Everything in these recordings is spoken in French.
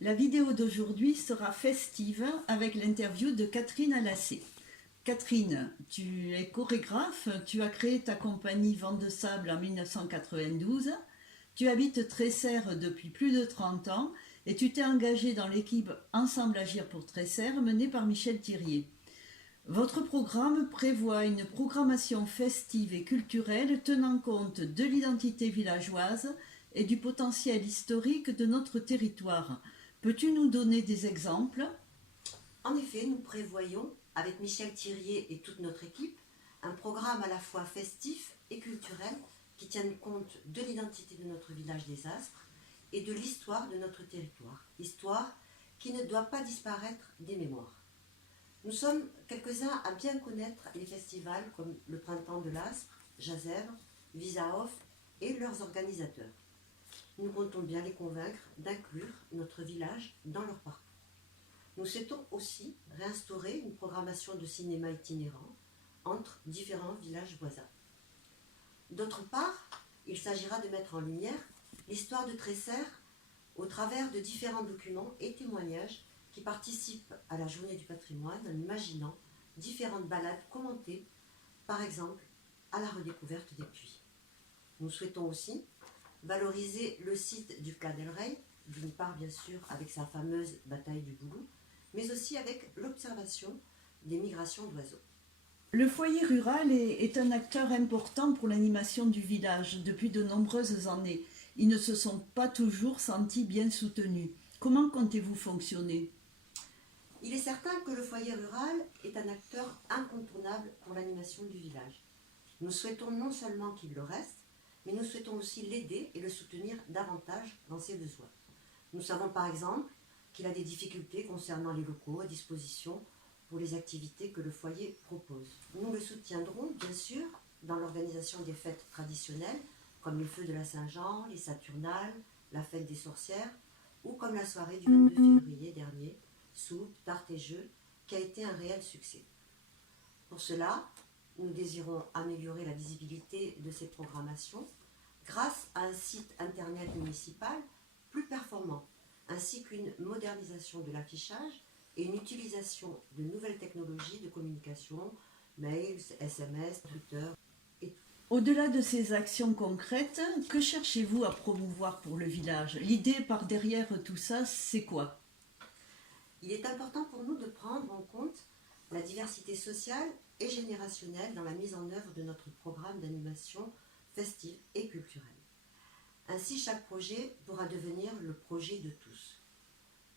La vidéo d'aujourd'hui sera festive avec l'interview de Catherine Alassé. Catherine, tu es chorégraphe, tu as créé ta compagnie Vent de Sable en 1992, tu habites Tresserre depuis plus de 30 ans et tu t'es engagée dans l'équipe Ensemble Agir pour Tresserre menée par Michel Thirier. Votre programme prévoit une programmation festive et culturelle tenant compte de l'identité villageoise et du potentiel historique de notre territoire. Peux-tu nous donner des exemples ? En effet, nous prévoyons, avec Michel Thirier et toute notre équipe, un programme à la fois festif et culturel qui tienne compte de l'identité de notre village des Aspres et de l'histoire de notre territoire. Histoire qui ne doit pas disparaître des mémoires. Nous sommes quelques-uns à bien connaître les festivals comme le Printemps de l'Aspre, Jazèvre, Visaoff et leurs organisateurs. Nous comptons bien les convaincre d'inclure notre village dans leur parcours. Nous souhaitons aussi réinstaurer une programmation de cinéma itinérant entre différents villages voisins. D'autre part, il s'agira de mettre en lumière l'histoire de Tresserre au travers de différents documents et témoignages qui participent à la journée du patrimoine en imaginant différentes balades commentées, par exemple à la redécouverte des puits. Nous souhaitons aussi valoriser le site du Pla del Rey, d'une part bien sûr avec sa fameuse bataille du Boulou, mais aussi avec l'observation des migrations d'oiseaux. Le foyer rural est un acteur important pour l'animation du village depuis de nombreuses années. Ils ne se sont pas toujours sentis bien soutenus. Comment comptez-vous fonctionner ? Il est certain que le foyer rural est un acteur incontournable pour l'animation du village. Nous souhaitons non seulement qu'il le reste, mais nous souhaitons aussi l'aider et le soutenir davantage dans ses besoins. Nous savons par exemple qu'il a des difficultés concernant les locaux à disposition pour les activités que le foyer propose. Nous le soutiendrons bien sûr dans l'organisation des fêtes traditionnelles comme les feux de la Saint-Jean, les Saturnales, la fête des sorcières ou comme la soirée du 22 février dernier, soupe, tarte et jeux, qui a été un réel succès. Pour cela, nous désirons améliorer la visibilité de ces programmations grâce à un site internet municipal plus performant, ainsi qu'une modernisation de l'affichage et une utilisation de nouvelles technologies de communication, mails, SMS, Twitter. Au-delà de ces actions concrètes, que cherchez-vous à promouvoir pour le village ? L'idée par derrière tout ça, c'est quoi ? Il est important pour nous de prendre en compte la diversité sociale et générationnelle dans la mise en œuvre de notre programme d'animation festive et culturelle. Ainsi, chaque projet pourra devenir le projet de tous.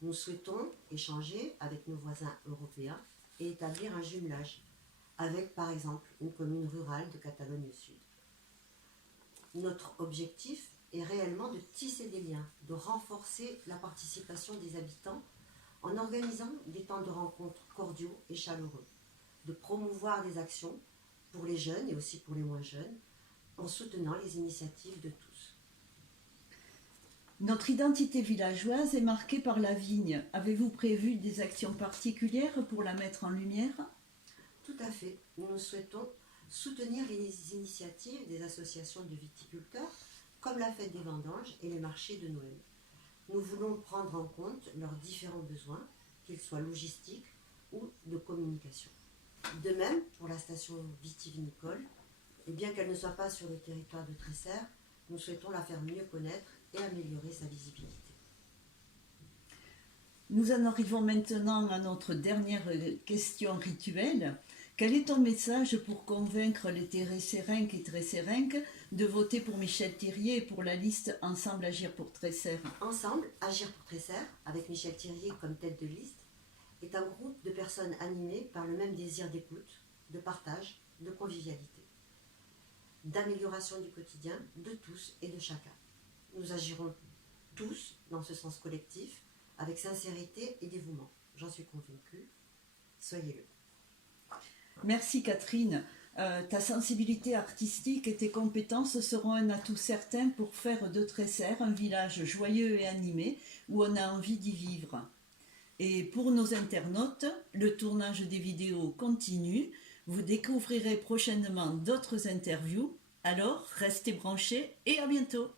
Nous souhaitons échanger avec nos voisins européens et établir un jumelage avec, par exemple, une commune rurale de Catalogne Sud. Notre objectif est réellement de tisser des liens, de renforcer la participation des habitants en organisant des temps de rencontres cordiaux et chaleureux, de promouvoir des actions pour les jeunes et aussi pour les moins jeunes, en soutenant les initiatives de tous. Notre identité villageoise est marquée par la vigne. Avez-vous prévu des actions particulières pour la mettre en lumière ? Tout à fait. Nous souhaitons soutenir les initiatives des associations de viticulteurs, comme la fête des vendanges et les marchés de Noël. Nous voulons prendre en compte leurs différents besoins, qu'ils soient logistiques ou de communication. De même, pour la station vitivinicole, et bien qu'elle ne soit pas sur le territoire de Tresserre, nous souhaitons la faire mieux connaître et améliorer sa visibilité. Nous en arrivons maintenant à notre dernière question rituelle. Quel est ton message pour convaincre les Tresserrenques et Tresserrenques de voter pour Michel Thirier et pour la liste Ensemble Agir pour Tresserre ? Ensemble, Agir pour Tresserre, avec Michel Thirier comme tête de liste, est un groupe de personnes animées par le même désir d'écoute, de partage, de convivialité, d'amélioration du quotidien de tous et de chacun. Nous agirons tous dans ce sens collectif, avec sincérité et dévouement. J'en suis convaincue. Soyez-le. Merci Catherine. Ta sensibilité artistique et tes compétences seront un atout certain pour faire de Tresserre un village joyeux et animé où on a envie d'y vivre. Et pour nos internautes, le tournage des vidéos continue. Vous découvrirez prochainement d'autres interviews. Alors, restez branchés et à bientôt.